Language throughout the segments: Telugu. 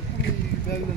ఎప్పుడు ఈ బ్యాగ్లో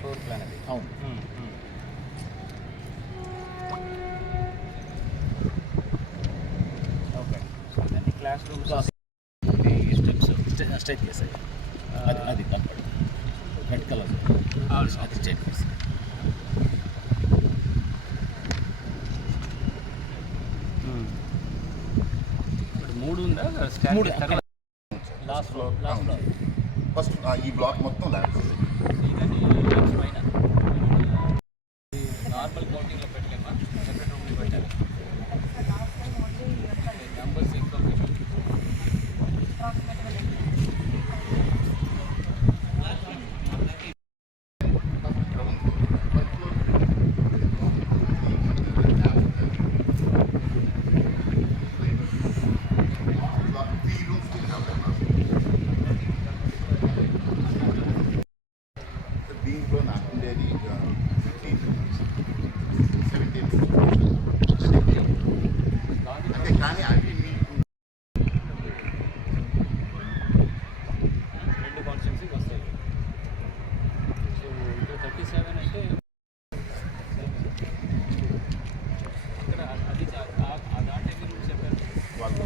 ఫ్లోర్ ప్లాన్ అది. అవును. ఓకే. సో దాన్ని క్లాస్ రూమ్స్ స్టెప్స్ స్టైట్ చేసాయి. అది కనపడుతుంది రెడ్ కలర్ అది స్టైట్ చేసి ఇప్పుడు 3 ఉందా? లాస్ట్ ఫ్లోర్ ఫస్ట్ ఈ బ్లాక్ మొత్తం ల్యాబ్స్ పైన నార్మల్ కౌంటింగ్లో పెట్టలేమా? సెపరేట్ రూమ్లో పెట్టాలి. నెంబర్స్ ఎక్కువ దీంట్లో నాకు ఉండేది 17 అంటే కానీ అవి మీకు 2 కాన్స్టిట్యున్సీకి వస్తాయి. సో ఇప్పుడు 37 అంటే ఇక్కడ అది ఆ దాంట్లో ఎన్ని రూమ్స్ చెప్పారు వాళ్ళు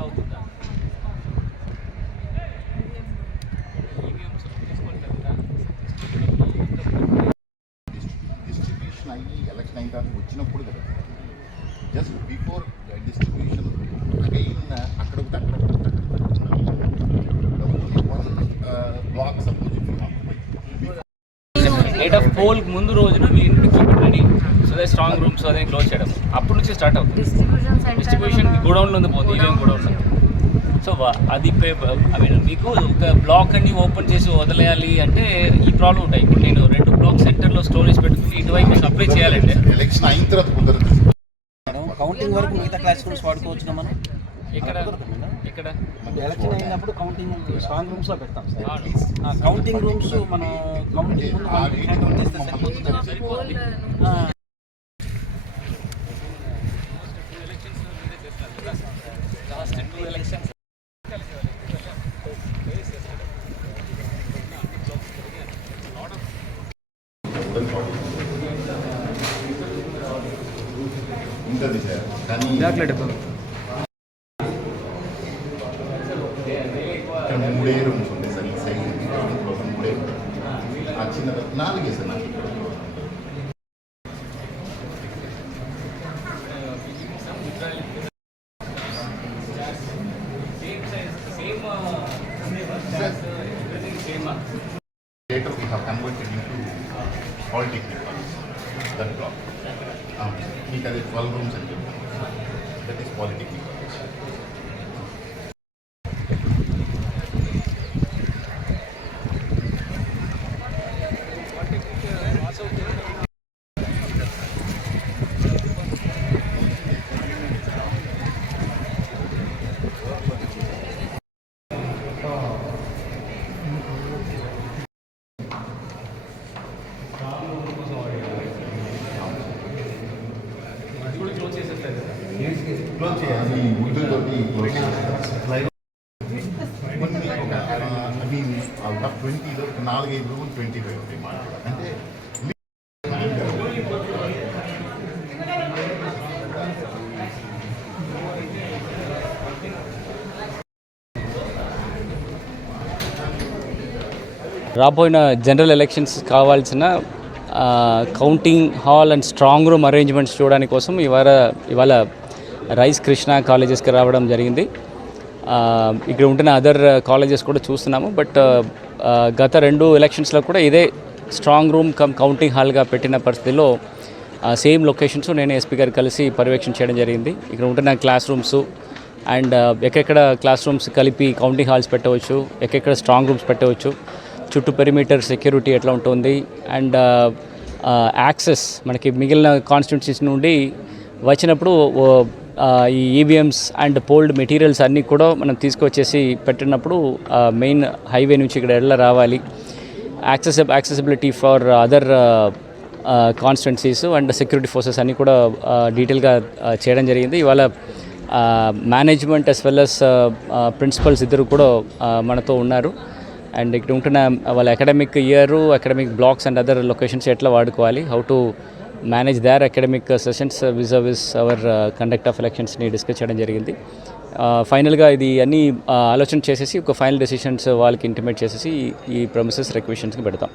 అవుతుందా? డిస్ట్రిబ్యూషన్ అయ్యి ఎలక్షన్ అయిన తర్వాత వచ్చినప్పుడు కదా జస్ట్ బిఫోర్ డిస్ట్రిబ్యూషన్ అగైన్ అక్కడ బ్లాక్ సపోజ్ 8 ఆఫ్ పోల్ ముందు రోజున మీ ఇంటికి రెడీ. సో అదే స్ట్రాంగ్ రూమ్స్ అదే క్లోజ్ చేయడం అప్పటి నుంచి స్టార్ట్ అవుతుంది. డిస్ట్రిబ్యూషన్ గోడౌన్లో ఉంది పోతుంది, ఈవీఎం గోడౌన్లో. సో అది ఐ మీన్ మీకు ఒక బ్లాక్ అన్ని ఓపెన్ చేసి వదిలేయాలి అంటే ఈ ప్రాబ్లం ఉంటాయి. ఇప్పుడు నేను 2 బ్లాక్ సెంటర్లో స్టోరేజ్ పెట్టుకుని ఇటువైపు సప్లై చేయాలంటే ఎలక్షన్ అయిన తర్వాత కుదరదు. కౌంటింగ్ వరకు మిగతా క్లాస్ రూమ్స్ వాడుకోవచ్చు మనం. ఇక్కడ ఇక్కడ ఎలక్షన్ అయినప్పుడు కౌంటింగ్ స్ట్రాంగ్ రూమ్స్ లో పెడతాం సార్. కౌంటింగ్ రూమ్స్ మనం కౌంటింగ్ ముందు చేస్తే సరిపోతుంది. లాస్ట్ 2 ఎలక్షన్స్ ఉంటుంది సార్ కానీ మూడే రూమ్స్ ఉంటాయి సార్. ఈ సైజ్ మూడే ఆ చిన్న 4 సార్ నాకు later we have converted into polytechnic that block. మీకు అది 12 rooms అని చెప్పాను. That is polytechnic. క్లోజ్ చేయాలి. ఉర్దూతోటి క్లోజ్ చేయాలి. రాబోయిన జనరల్ ఎలక్షన్స్ కావాల్సిన counting hall and strong room arrangements చూడడానికి కోసం ఇవాళ రైస్ కృష్ణ కాలేజెస్కి రావడం జరిగింది. ఇక్కడ ఉంటున్న అదర్ కాలేజెస్ కూడా చూస్తున్నాము. బట్ గత 2 ఎలక్షన్స్లో కూడా ఇదే స్ట్రాంగ్ రూమ్ కౌంటింగ్ హాల్గా పెట్టిన పరిస్థితిలో సేమ్ లొకేషన్స్ నేను ఎస్పీ గారు కలిసి పర్యవేక్షణ చేయడం జరిగింది. ఇక్కడ ఉంటున్న క్లాస్ రూమ్స్ అండ్ ఎక్కడెక్కడ క్లాస్ రూమ్స్ కలిపి కౌంటింగ్ హాల్స్ పెట్టవచ్చు, ఎక్కడెక్కడ స్ట్రాంగ్ రూమ్స్ పెట్టవచ్చు, చుట్టూ పెరిమీటర్ సెక్యూరిటీ ఎట్లా ఉంటుంది, అండ్ యాక్సెస్ మనకి మిగిలిన కాన్స్టిట్యున్సీస్ నుండి వచ్చినప్పుడు ఈ ఈవీఎంస్ అండ్ పోల్డ్ మెటీరియల్స్ అన్నీ కూడా మనం తీసుకొచ్చేసి పెట్టినప్పుడు మెయిన్ హైవే నుంచి ఇక్కడ ఎట్లా రావాలి, accessibility for other constituencies and security forces అన్నీ కూడా డీటెయిల్గా చేయడం జరిగింది. ఇవాళ management as well as principals ఇద్దరు కూడా మనతో ఉన్నారు. అండ్ ఇక్కడ ఉంటున్న వాళ్ళ academic academic blocks and other locations ఎట్లా వాడుకోవాలి, how to manage their academic sessions with our conduct of ఎలక్షన్స్ని డిస్కస్ చేయడం జరిగింది. ఫైనల్గా ఇది అన్నీ ఆలోచన చేసేసి ఒక ఫైనల్ డెసిషన్స్ వాళ్ళకి ఇంటిమేట్ చేసేసి ఈ ప్రొమిసెస్ రిక్వెషన్స్కి పెడతాం.